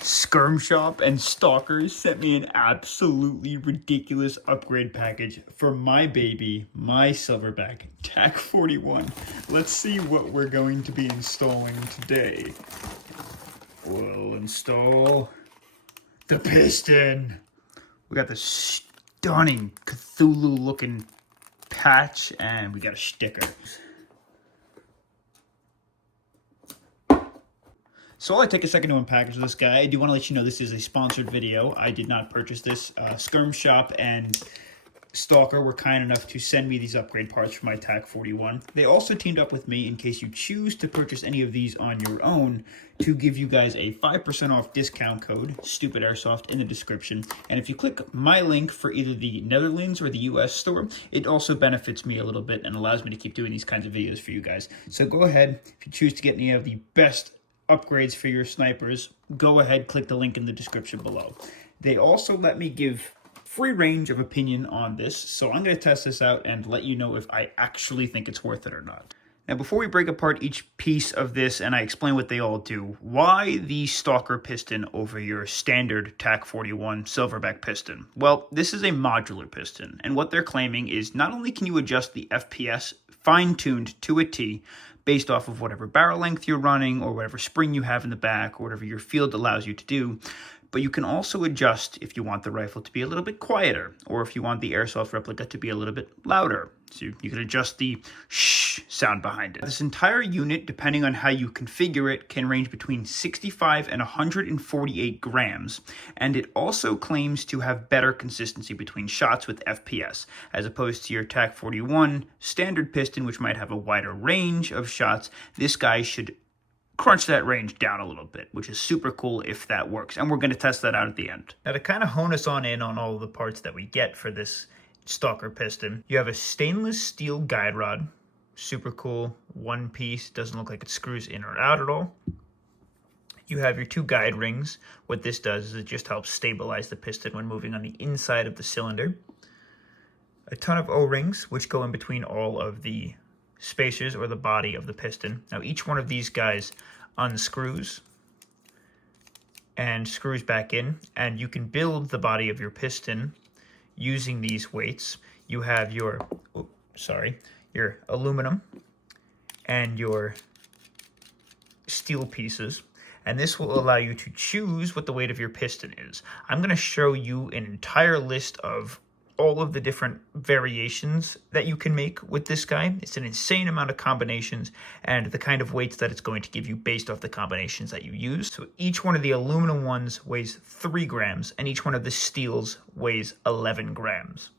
Skirm Shop and Stalker sent me an absolutely ridiculous upgrade package for my baby, my Silverback TAC41. Let's see what we're going to be installing today. We'll install the Piston. We got this stunning Cthulhu-looking patch, and we got a sticker. So I'll take a second to unpackage this guy. I do want to let you know this is a sponsored video. I did not purchase this. Skirm Shop and Stalker were kind enough to send me these upgrade parts for my TAC41. They also teamed up with me in case you choose to purchase any of these on your own to give you guys a 5% off discount code, Stupid Airsoft, in the description. And if you click my link for either the Netherlands or the US store, it also benefits me a little bit and allows me to keep doing these kinds of videos for you guys. So go ahead, if you choose to get any of the best upgrades for your snipers, go ahead, click the link in the description below. They also let me give free range of opinion on this, so I'm going to test this out and let you know if I actually think it's worth it or not. Now, before we break apart each piece of this and I explain what they all do, why the Stalker piston over your standard TAC41 Silverback piston? Well, this is a modular piston, and what they're claiming is not only can you adjust the FPS fine-tuned to a T, based off of whatever barrel length you're running or whatever spring you have in the back or whatever your field allows you to do. But you can also adjust if you want the rifle to be a little bit quieter or if you want the airsoft replica to be a little bit louder. So you can adjust the shh sound behind it. This entire unit, depending on how you configure it, can range between 65 and 148 grams. And it also claims to have better consistency between shots with FPS, as opposed to your TAC41 standard piston, which might have a wider range of shots. This guy should crunch that range down a little bit, which is super cool if that works. And we're going to test that out at the end. Now, to kind of hone us in on all of the parts that we get for this Stalker piston, you have a stainless steel guide rod. Super cool. One piece. Doesn't look like it screws in or out at all. You have your two guide rings. What this does is it just helps stabilize the piston when moving on the inside of the cylinder. A ton of O-rings, which go in between all of the spacers or the body of the piston. Now, each one of these guys unscrews and screws back in, and you can build the body of your piston using these weights. You have your your aluminum and your steel pieces, and this will allow you to choose what the weight of your piston is. I'm going to show you an entire list of all of the different variations that you can make with this guy. It's an insane amount of combinations and the kind of weights that it's going to give you based off the combinations that you use. So each one of the aluminum ones weighs 3 grams and each one of the steels weighs 11 grams.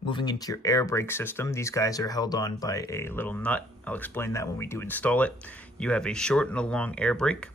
Moving into your air brake system, these guys are held on by a little nut. I'll explain that when we do install it. You have a short and a long air brake.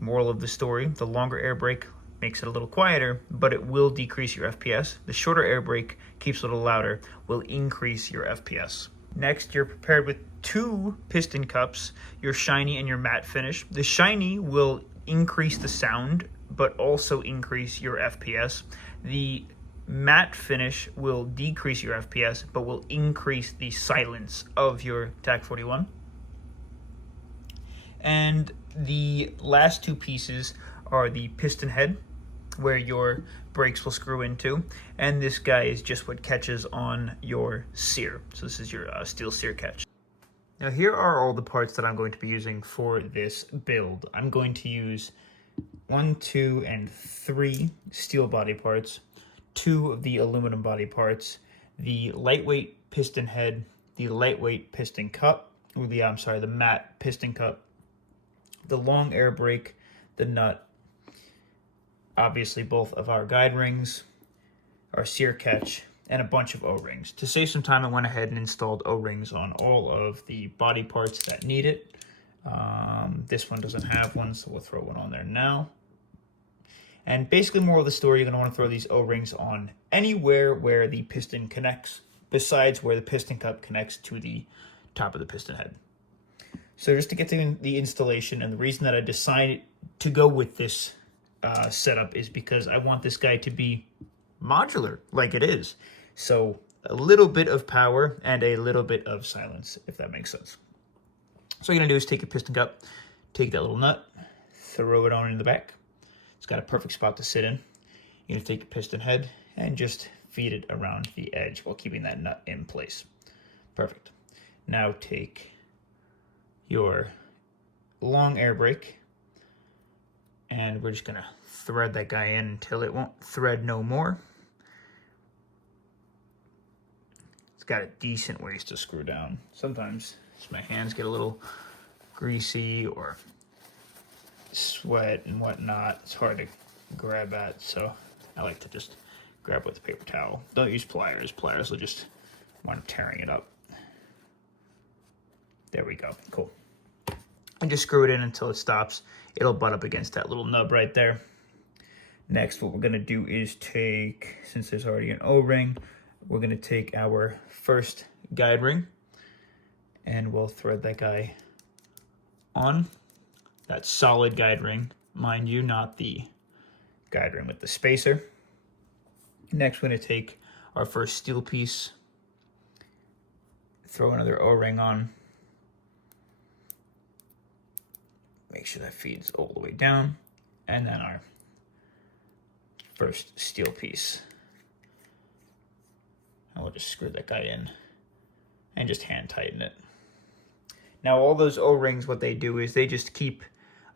Moral of the story, the longer air brake makes it a little quieter, but it will decrease your FPS. The shorter air brake keeps it a little louder, will increase your FPS. Next, you're prepared with 2 piston cups, your shiny and your matte finish. The shiny will increase the sound, but also increase your FPS. The matte finish will decrease your FPS, but will increase the silence of your TAC41. And the last 2 pieces are the piston head, where your brakes will screw into, and this guy is just what catches on your sear. So this is your steel sear catch. Now, here are all the parts that I'm going to be using for this build. I'm going to use 1, 2, and 3 steel body parts, 2 of the aluminum body parts, the lightweight piston head, the lightweight piston cup, or the matte piston cup, the long air brake, the nut, obviously both of our guide rings, our sear catch, and a bunch of O-rings. To save some time, I went ahead and installed O-rings on all of the body parts that need it. This one doesn't have one, so we'll throw one on there now. And basically, moral of the story, you're going to want to throw these O-rings on anywhere where the piston connects, besides where the piston cup connects to the top of the piston head. So just to get to the installation, and the reason that I decided to go with this setup is because I want this guy to be modular like it is. So a little bit of power and a little bit of silence, if that makes sense. So what you're going to do is take your piston cup, take that little nut, throw it on in the back. It's got a perfect spot to sit in. You're gonna take your piston head and just feed it around the edge while keeping that nut in place. Perfect. Now take your long air brake and we're just gonna thread that guy in until it won't thread no more. It's got a decent ways to screw down. Sometimes my hands get a little greasy or sweat and whatnot. It's hard to grab at, so I like to just grab with a paper towel. Don't use pliers. Pliers will just wind up tearing it up. There we go. Cool. And just screw it in until it stops. It'll butt up against that little nub right there. Next, what we're going to do is take, since there's already an O-ring, we're going to take our first guide ring and we'll thread that guy on. That solid guide ring, mind you, not the guide ring with the spacer. Next, we're going to take our first steel piece, throw another O-ring on. Make sure that feeds all the way down. And then our first steel piece. And we'll just screw that guy in and just hand tighten it. Now all those O-rings, what they do is they just keep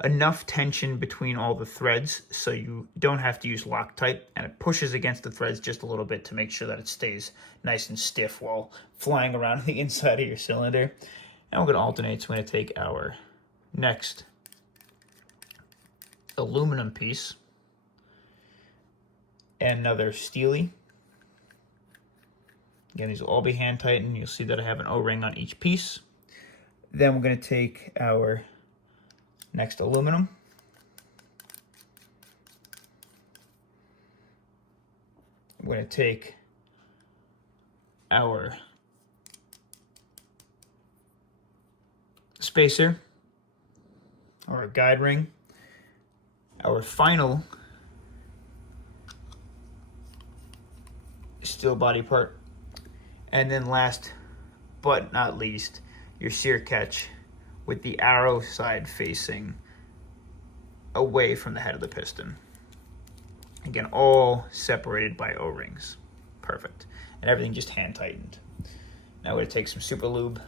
enough tension between all the threads so you don't have to use Loctite, and it pushes against the threads just a little bit to make sure that it stays nice and stiff while flying around the inside of your cylinder. And we're going to alternate, so we're going to take our next aluminum piece and another steely. Again, these will all be hand tightened. You'll see that I have an O-ring on each piece. Then we're going to take our next aluminum. We're going to take our spacer or a guide ring. Our final steel body part. And then last but not least, your sear catch with the arrow side facing away from the head of the piston. Again, all separated by O-rings. Perfect. And everything just hand tightened. Now we're going to take some super lube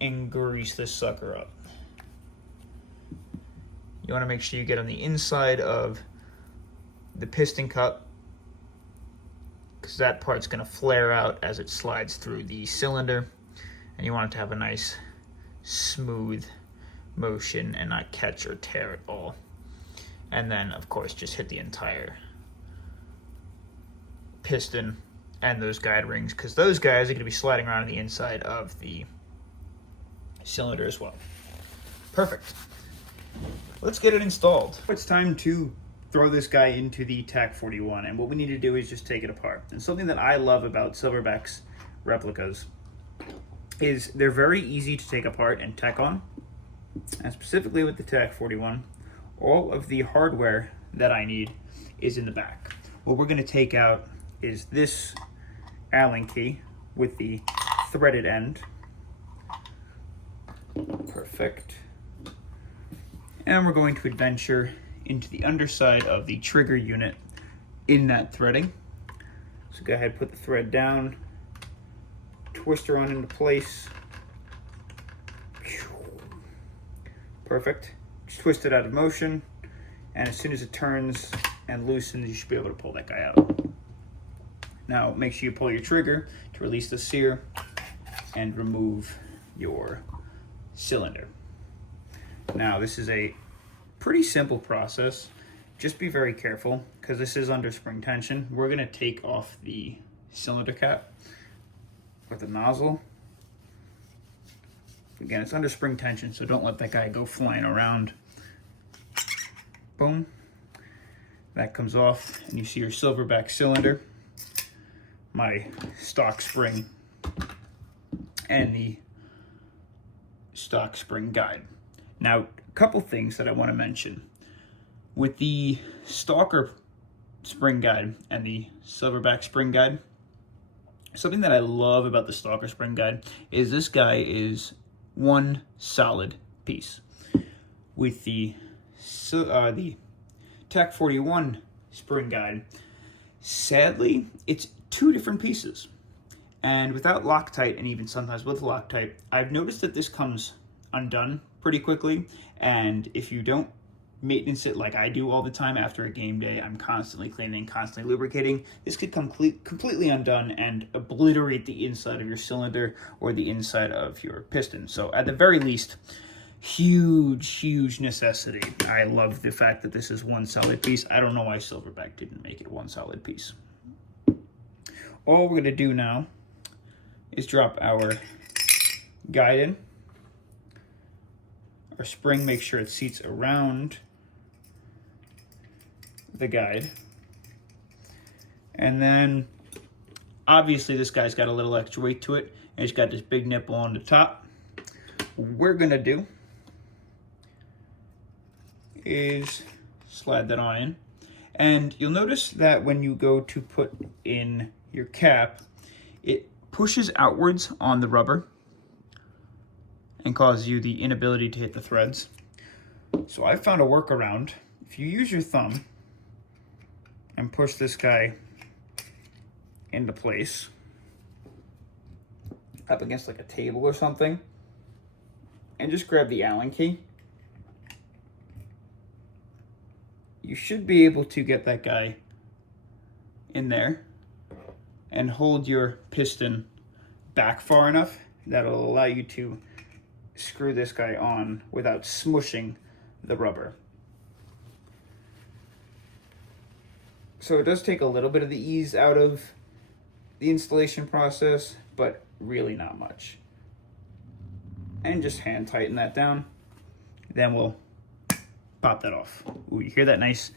and grease this sucker up. You want to make sure you get on the inside of the piston cup, because that part's going to flare out as it slides through the cylinder, and you want it to have a nice smooth motion and not catch or tear at all. And then of course just hit the entire piston and those guide rings, because those guys are going to be sliding around on the inside of the cylinder as well. Perfect. Let's get it installed. It's time to throw this guy into the TAC41, and what we need to do is just take it apart. And something that I love about Silverback's replicas is they're very easy to take apart and tech on. And specifically with the TAC41, all of the hardware that I need is in the back. What we're going to take out is this Allen key with the threaded end. Perfect. And we're going to adventure into the underside of the trigger unit in that threading. So go ahead, put the thread down, twist her on into place. Perfect. Just twist it out of motion, and as soon as it turns and loosens, you should be able to pull that guy out. Now make sure you pull your trigger to release the sear and remove your cylinder. Now this is a pretty simple process. Just be very careful because this is under spring tension. We're going to take off the cylinder cap with the nozzle. Again, it's under spring tension, so don't let that guy go flying around. Boom. That comes off, and you see your Silverback cylinder, my stock spring, and the stock spring guide. Now, a couple things that I want to mention. With the Stalker spring guide and the Silverback spring guide, something that I love about the Stalker spring guide is this guy is one solid piece. with the TAC41 spring guide. Sadly, it's two different pieces. And without Loctite, and even sometimes with Loctite, I've noticed that this comes undone pretty quickly. And if you don't maintenance it like I do all the time after a game day, I'm constantly cleaning, constantly lubricating, this could come completely undone and obliterate the inside of your cylinder or the inside of your piston. So at the very least, huge necessity. I love the fact that this is one solid piece. I don't know why Silverback didn't make it one solid piece. All we're going to do now is drop our guide in. Our spring, make sure it seats around the guide. And then obviously this guy's got a little extra weight to it, and it's got this big nipple on the top. What we're gonna do is slide that on in. And you'll notice that when you go to put in your cap, it pushes outwards on the rubber and causes you the inability to hit the threads. So I found a workaround. If you use your thumb and push this guy into place up against like a table or something, and just grab the Allen key, you should be able to get that guy in there and hold your piston back far enough that'll allow you to screw this guy on without smushing the rubber. So it does take a little bit of the ease out of the installation process, but really not much. And just hand tighten that down. Then we'll pop that off. Ooh, you hear that nice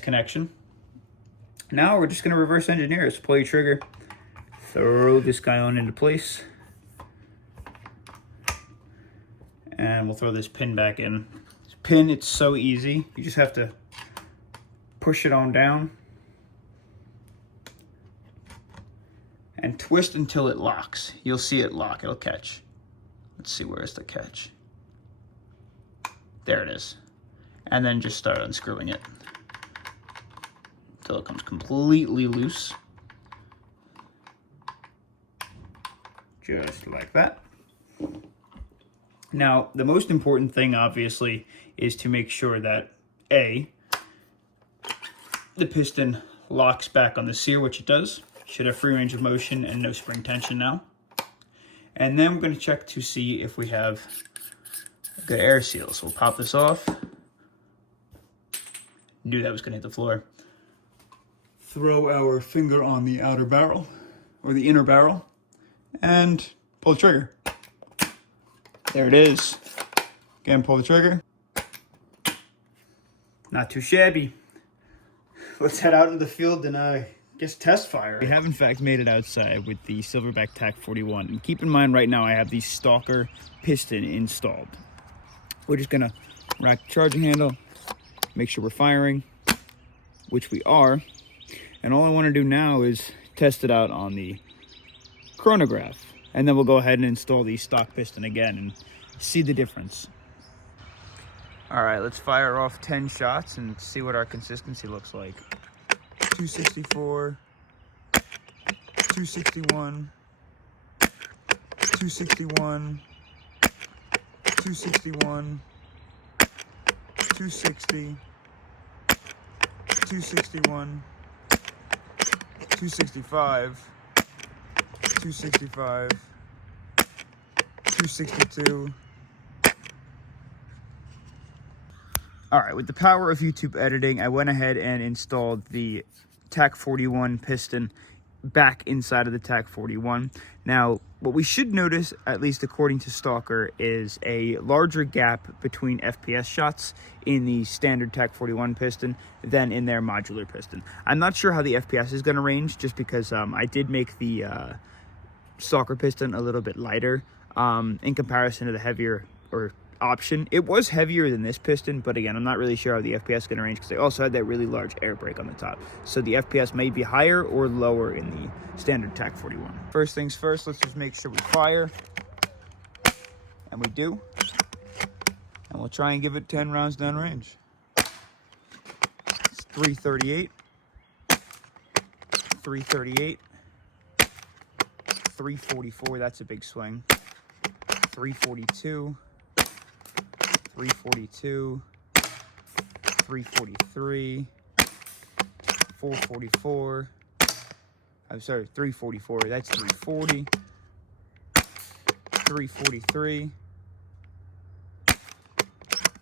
connection? Now we're just gonna reverse engineer it. So pull your trigger, throw this guy on into place, and we'll throw this pin back in. This pin, it's so easy. You just have to push it on down and twist until it locks. You'll see it lock, it'll catch. Let's see, where's the catch? There it is. And then just start unscrewing it until it comes completely loose. Just like that. Now, the most important thing, obviously, is to make sure that A, the piston locks back on the sear, which it does. Should have free range of motion and no spring tension now. And then we're going to check to see if we have a good air seal. So we'll pop this off. Knew that was going to hit the floor. Throw our finger on the outer barrel, or the inner barrel, and pull the trigger. There it is. Again, pull the trigger. Not too shabby. Let's head out into the field and guess test fire. We have in fact made it outside with the Silverback TAC41. And keep in mind right now I have the Stalker piston installed. We're just gonna rack the charging handle, make sure we're firing, which we are. And all I wanna do now is test it out on the chronograph. And then we'll go ahead and install the stock piston again and see the difference. All right, let's fire off 10 shots and see what our consistency looks like. 264, 261, 261, 261, 260, 261, 265, 265, 262. All right, with the power of YouTube editing, I went ahead and installed the TAC41 piston back inside of the TAC41. Now, what we should notice, at least according to Stalker, is a larger gap between FPS shots in the standard TAC41 piston than in their modular piston. I'm not sure how the FPS is going to range, just because I did make the Stalker piston a little bit lighter in comparison to the heavier option. It was heavier than this piston, but again, I'm not really sure how the FPS is going to range because they also had that really large air brake on the top. So the FPS may be higher or lower in the standard TAC41. First things first, let's just make sure we fire. And we do. And we'll try and give it 10 rounds downrange. It's 338, 338, 344, that's a big swing. 342, 342, 343, 444. I'm sorry, 344. That's 340, 343,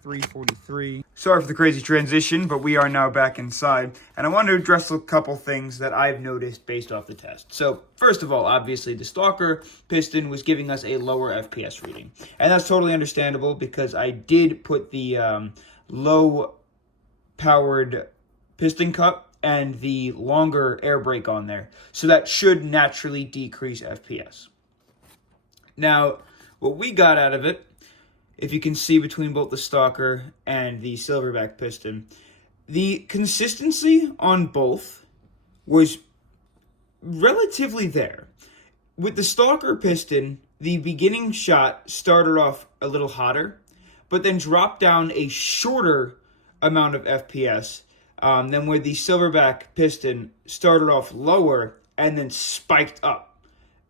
343. Sorry for the crazy transition, but we are now back inside, and I wanted to address a couple things that I've noticed based off the test. So, first of all, obviously, the Stalker Piston was giving us a lower FPS reading, and that's totally understandable because I did put the low-powered piston cup and the longer air brake on there, so that should naturally decrease FPS. Now, what we got out of it, if you can see between both the Stalker and the Silverback piston, the consistency on both was relatively there. With the Stalker piston, the beginning shot started off a little hotter, but then dropped down a shorter amount of FPS than where the Silverback piston started off lower and then spiked up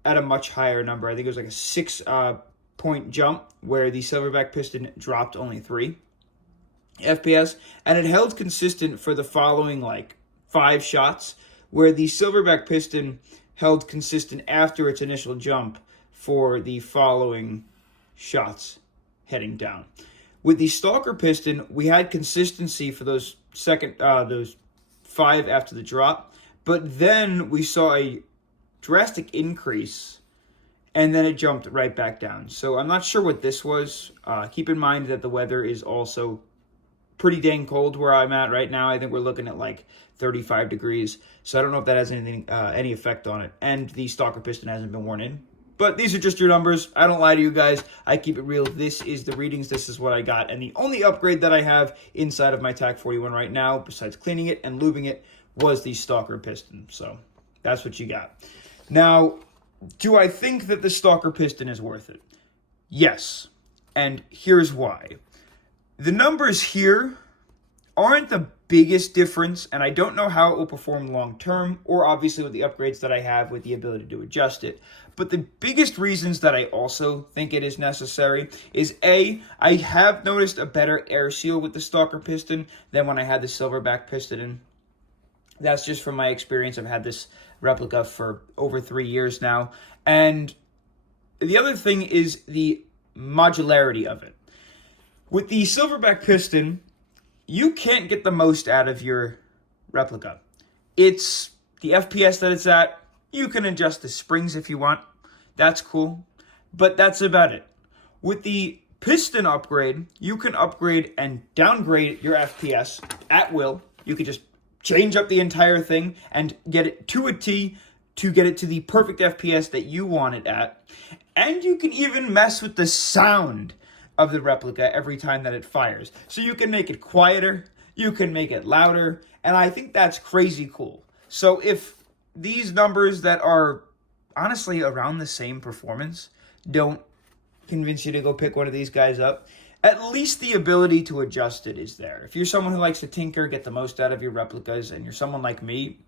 at a much higher number. I think it was like a 6-point jump where the Silverback piston dropped only 3 FPS, and it held consistent for the following like 5 shots, where the Silverback piston held consistent after its initial jump for the following shots heading down. With the Stalker piston, we had consistency for those 5 after the drop, but then we saw a drastic increase, and then it jumped right back down. So I'm not sure what this was. Keep in mind that the weather is also pretty dang cold where I'm at right now. I think we're looking at like 35 degrees. So I don't know if that has any effect on it. And the Stalker piston hasn't been worn in. But these are just your numbers. I don't lie to you guys. I keep it real. This is the readings. This is what I got. And the only upgrade that I have inside of my TAC41 right now, besides cleaning it and lubing it, was the Stalker piston. So that's what you got. Now, do I think that the Stalker piston is worth it? Yes. And here's why. The numbers here aren't the biggest difference, and I don't know how it will perform long term, or obviously with the upgrades that I have with the ability to adjust it. But the biggest reasons that I also think it is necessary is A, I have noticed a better air seal with the Stalker piston than when I had the Silverback piston in. That's just from my experience. I've had this replica for over 3 years now. And the other thing is the modularity of it. With the Silverback piston, you can't get the most out of your replica. It's the FPS that it's at. You can adjust the springs if you want. That's cool. But that's about it. With the piston upgrade, you can upgrade and downgrade your FPS at will. You can just change up the entire thing and get it to a T to get it to the perfect FPS that you want it at. And you can even mess with the sound of the replica every time that it fires. So you can make it quieter, you can make it louder, and I think that's crazy cool. So if these numbers that are honestly around the same performance don't convince you to go pick one of these guys up, at least the ability to adjust it is there. If you're someone who likes to tinker, get the most out of your replicas, and you're someone like me,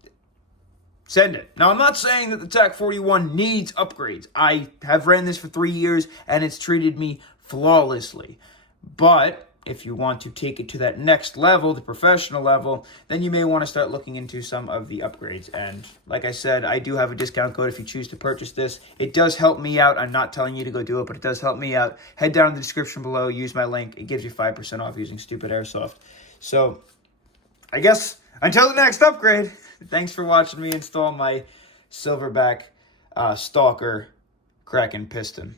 send it. Now, I'm not saying that the TAC41 needs upgrades. I have ran this for 3 years, and it's treated me flawlessly. But if you want to take it to that next level, the professional level, then you may want to start looking into some of the upgrades. And like I said, I do have a discount code if you choose to purchase this. It does help me out. I'm not telling you to go do it, but it does help me out. Head down in the description below, use my link. It gives you 5% off using Stupid Airsoft. So I guess until the next upgrade, thanks for watching me install my Silverback Stalker Kraken piston.